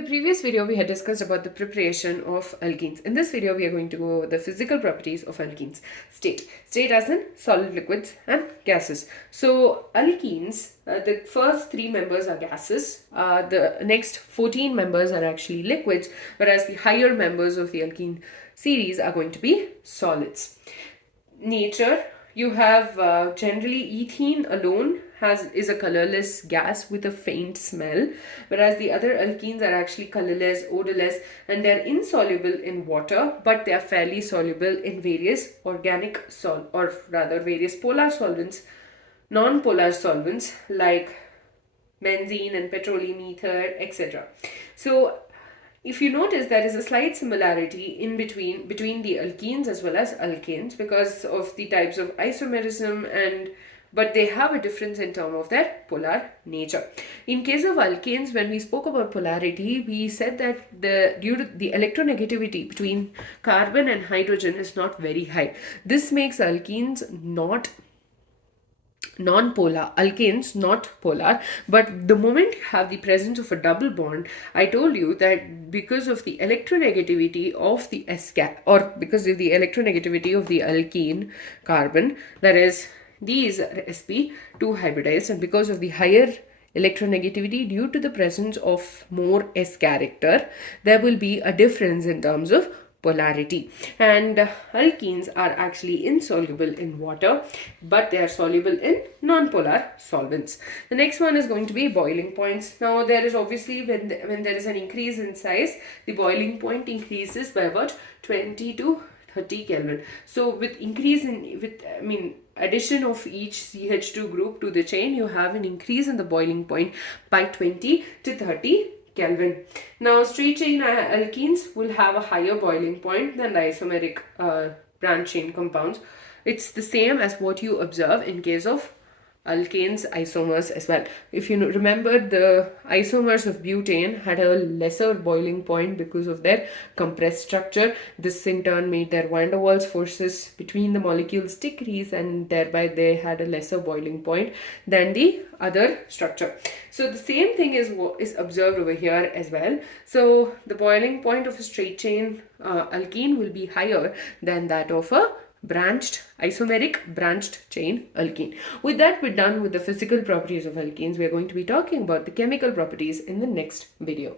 the previous video, we had discussed about the preparation of alkenes. In this video, we are going to go over the physical properties of alkenes. State as in solid, liquids and gases. So alkenes, the first 3 members are gases. The next 14 members are actually liquids, whereas the higher members of the alkene series are going to be solids. Nature, you have generally ethene alone is a colorless gas with a faint smell, whereas the other alkenes are actually colorless, odorless, and they're insoluble in water, but they are fairly soluble in various various polar solvents, non-polar solvents like benzene and petroleum ether, etc. So if you notice, there is a slight similarity in between the alkenes as well as alkanes because of the types of isomerism, but they have a difference in terms of their polar nature. In case of alkanes, when we spoke about polarity, we said that due to the electronegativity between carbon and hydrogen is not very high. This makes alkenes non-polar, alkanes not polar, but the moment you have the presence of a double bond, I told you that because of the electronegativity of the because of the electronegativity of the alkene carbon, that is, these are sp2 hybridized, and because of the higher electronegativity due to the presence of more s character, there will be a difference in terms of polarity. And alkenes are actually insoluble in water, but they are soluble in non-polar solvents. The next one is going to be boiling points. Now there is obviously when there is an increase in size, the boiling point increases by about 20 to 30 Kelvin. So with addition of each CH2 group to the chain, you have an increase in the boiling point by 20 to 30 Kelvin. Now straight chain alkenes will have a higher boiling point than the isomeric branch chain compounds. It's the same as what you observe in case of alkanes isomers as well. If you remember, the isomers of butane had a lesser boiling point because of their compressed structure. This in turn made their van der Waals forces between the molecules decrease, and thereby they had a lesser boiling point than the other structure. So the same thing is observed over here as well. So the boiling point of a straight chain alkene will be higher than that of a isomeric branched chain alkene. With that, we're done with the physical properties of alkenes. We are going to be talking about the chemical properties in the next video.